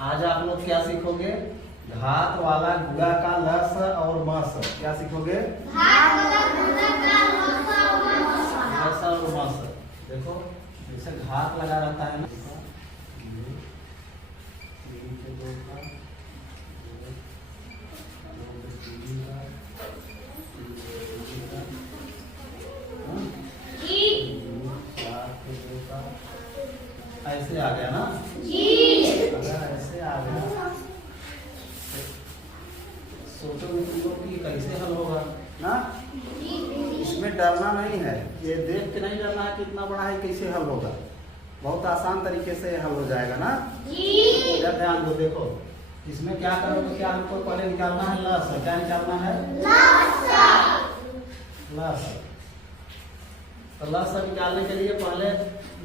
आज आप लोग क्या सीखोगे? घात वाला गुणा का लस और मस। क्या सीखोगे? लस और मस। देखो जैसे घात लगा रहता है ना, ऐसे आ गया ना जी। अगर ऐसे आ गया सोचोगे तुम लोग कि कैसे हल होगा ना। इसमें डरना नहीं है, ये देख के नहीं डरना है कितना बड़ा है कैसे हल होगा। बहुत आसान तरीके से हल हो जाएगा ना जी। जब ध्यान दो, देखो इसमें क्या करोगे, क्या हमको पहले निकालना है लस। क्या निकालना है? लस। तो लस निकालने के लिए पहले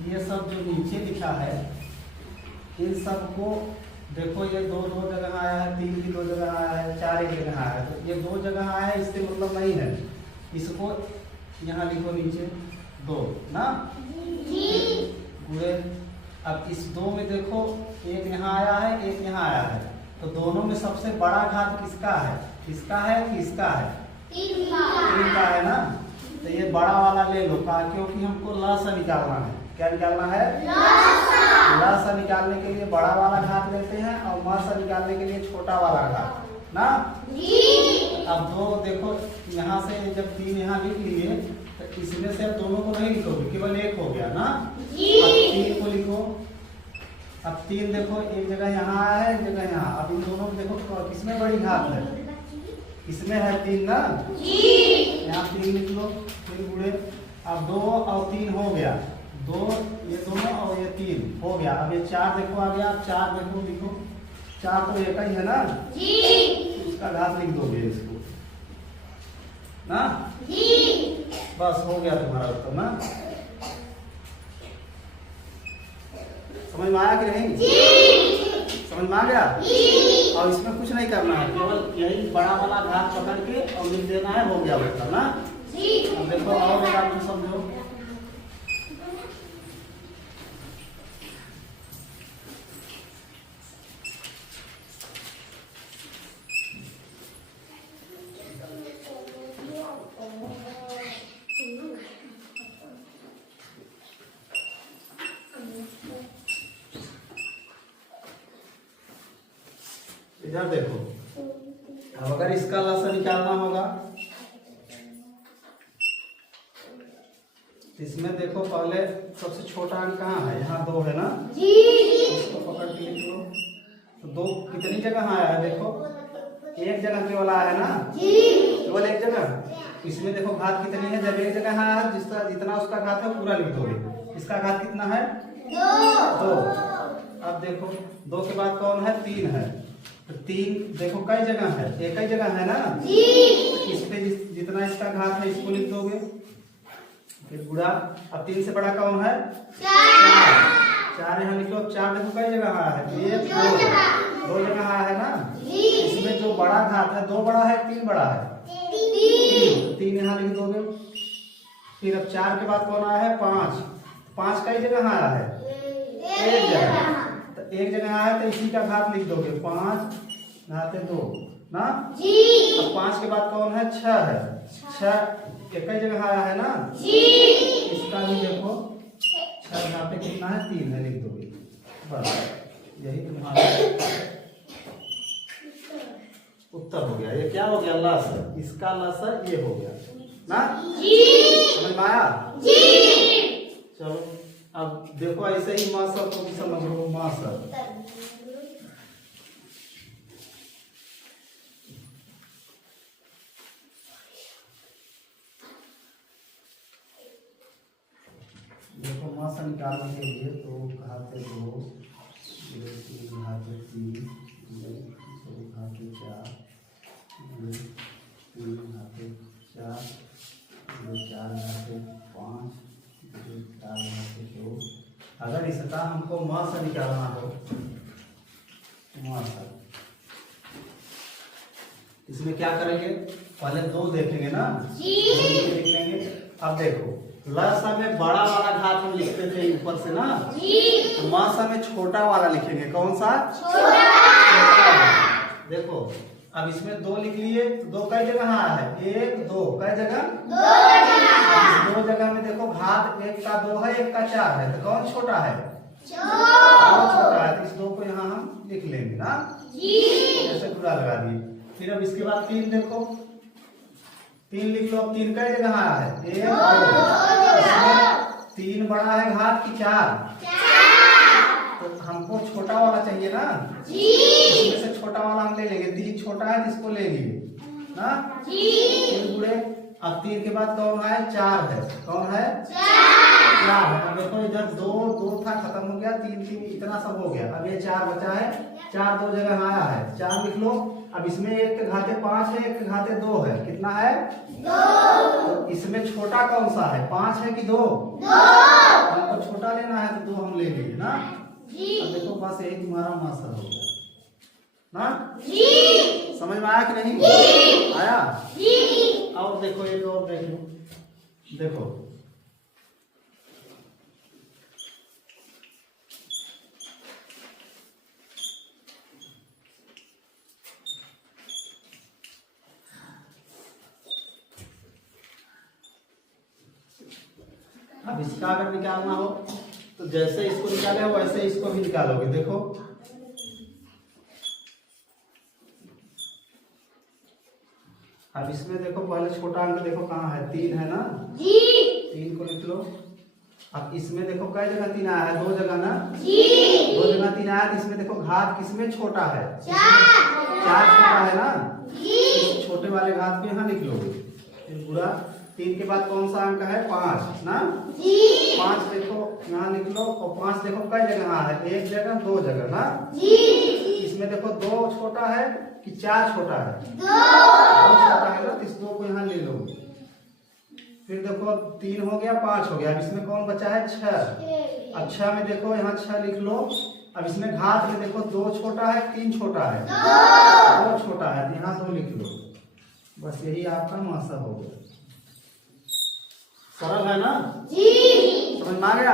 ये सब जो नीचे लिखा है इन सब को देखो, ये दो जगह आया है, 3 भी 2 जगह आया है, 4 एक जगह आया है। तो ये 2 जगह आया है इससे मतलब नहीं है, इसको यहाँ लिखो नीचे 2 ना गुणे। अब इस 2 में देखो एक यहाँ आया है एक यहाँ आया है, तो दोनों में सबसे बड़ा घात किसका है? इसका है कि इसका है? 3 का है ना। तो ये बड़ा वाला ले लो का, क्योंकि हमको लस निकालना है। क्या निकालना है? लस निकालने के लिए बड़ा वाला घात लेते हैं और मस निकालने के लिए छोटा वाला घात ना जी। अब 2 देखो यहाँ से जब 3 यहाँ लिख लिए तो इसमें से अब दोनों को नहीं लिखोगे, केवल एक हो गया ना जी। अब 3 को लिखो। अब 3 देखो एक जगह यहाँ आया है एक जगह यहाँ। अब इन दोनों में देखो किसमें बड़ी घात है? इसमें है 3 ना जी। यहाँ 3 लिख लो, 3 गुणे। अब 2 और 3 हो गया, 2 ये दोनों और ये 3 हो गया। अब ये 4 देखो आ गया। अब 4 देखो लिखो, 4 तो एक ही है ना जी। इसका घात लिख दोगे इसको ना जी। बस हो गया तुम्हारा उत्तर ना। समझ में आया कि नहीं जी? समझ में आ गया जी। और इसमें कुछ नहीं करना है, केवल यही बड़ा वाला घात पकड़ के और लिख देना है, हो गया उत्तर ना जी। अब देखो और एक बात समझो, इधर देखो। अब अगर इसका लस निकालना होगा इसमें देखो पहले सबसे छोटा अंक कहाँ है? यहाँ 2 है ना जी। इसको पकड़ के लिख लो। तो 2 कितनी जगह आया है? देखो एक जगह केवल आया है ना जी। केवल एक जगह। इसमें देखो घात कितनी है? जब एक जगह आया है जिसका जितना उसका घात है पूरा लिख दोगे। इसका घात कितना है? 2। अब देखो 2 के बाद कौन है? 3 है। तो 3 देखो कई जगह है? एक ही जगह है ना जी। इस पे जितना इसका घात है इसको लिख दोगे, फिर गुणा। अब 3 से बड़ा कौन है? 4 यहाँ लिख लो। 4 देखो कई जगह आया है? 1 2 जगह आया है ना। इसमें जो बड़ा घात है 2 बड़ा है 3 बड़ा है? 3 यहाँ लिख दोगे। फिर अब 4 के बाद कौन आया है? 5 कई जगह आया है? एक जगह। तो एक जगह आया है तो इसी का घात लिख दोगे, 5 घाते 2 ना जी। अब 5 के बाद कौन है? 6 है। 6 एक ही जगह आया है ना जी। इसका भी देखो 6 घाते कितना है? 3 है, लिख दोगे। बस यही तुम्हारा उत्तर हो गया। ये क्या हो गया? लस। इसका लस ये हो गया ना जी। समझ में आया जी। चलो अब देखो ऐसे ही मासर को भी समझ लो। मासर देखो मासर निकालने के लिए तो घाते 2 घाते 3 घाते 4 3 घाते 4 4 घाते 5 4 घाते 2। अगर इसका हमको मास निकालना हो, मास इसमें क्या करेंगे? पहले 2 देखेंगे ना जी। लिख लेंगे। अब देखो लसा में बड़ा वाला घात हम लिखते थे ऊपर से ना, तो मासा में छोटा वाला लिखेंगे। कौन सा? छोटा। देखो अब इसमें 2 लिख लिए, तो 2 कई जगह आया है? 1 2 कई जगह? 2 जगह में देखो घात 1 का 2 है, 1 का 4 है, तो कौन छोटा है? छोटा है। तो इस 2 को यहाँ हम लिख लेंगे ना, ऐसे पूरा लगा दिए। फिर अब इसके बाद 3 देखो, 3 लिख लो। अब 3 कई जगह आया है? 1 2। 3 बड़ा है घात की 4, तो हमको छोटा वाला चाहिए ना, इसमें से छोटा वाला हम ले लेंगे। 3 छोटा है, इसको ले लिए ना, 3 गुणे। अब 3 के बाद कौन है? 4 है। कौन है? 4 है। अब देखो इधर 2 था, खत्म हो गया, 3 इतना सब हो गया। अब ये 4 बचा है, 4 2 जगह आया है, 4 लिख लो। अब इसमें 1 के घाते 5 है, 1 के घाते 2 है, कितना है? 2। तो इसमें छोटा कौन सा है? 5 है कि 2? हमको छोटा लेना है, तो 2 हम ले लिए ना। अब देखो बस यही तुम्हारा मास्टर हो गया ना। समझ में आया कि नहीं? आया। और देखो एक और देख लो, देखो अब इसका अगर निकालना हो तो जैसे इसको निकाले हो वैसे इसको भी निकालोगे। देखो अब इसमें देखो पहले छोटा अंक देखो कहाँ है? 3 है ना, 3 को लिख लो। अब इसमें देखो कई जगह 3 आया है? 2 जगह ना, 2 जगह 3 आया। तो इसमें देखो घात किसमें छोटा है? 4 छोटा है ना, इस छोटे वाले घात को यहाँ लिख लो। फिर पूरा 3 के बाद कौन सा अंक है? 5 ना, 5 देखो यहाँ लिख लो। और 5 देखो कई जगह है? 1 जगह 2 जगह ना। इसमें देखो 2 छोटा है कि 4 छोटा है? 2 छोटा है ना, तो इस 2 को यहाँ ले लो। फिर देखो 3 हो गया, 5 हो गया। अब इसमें कौन बचा है? 6। अब 6 में देखो यहाँ 6 लिख लो। अब इसमें घात में देखो 2 छोटा है, 3 छोटा है? 2 छोटा है, तो यहाँ 2 लिख लो। बस यही आपका मासा हो गया। सरल है ना? समझ में आ गया?